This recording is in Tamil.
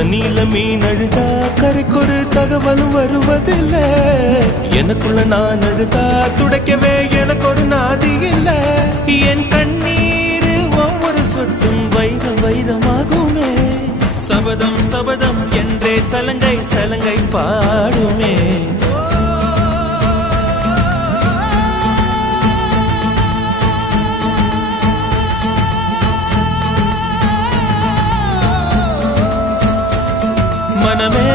தண்ணியில மீன் அழுதா கரைக்கொரு தகவலும் வருவதில்லை. எனக்குள்ள நான் அழுதா துடைக்கவே எனக்கு ஒரு நாதி இல்லை. என் கண்ணீர் ஒவ்வொரு சொட்டும் வைரம் வைரமாகுமே. சபதம் சபதம் என்றே சலங்கை சலங்கை பாடுமே. மனமே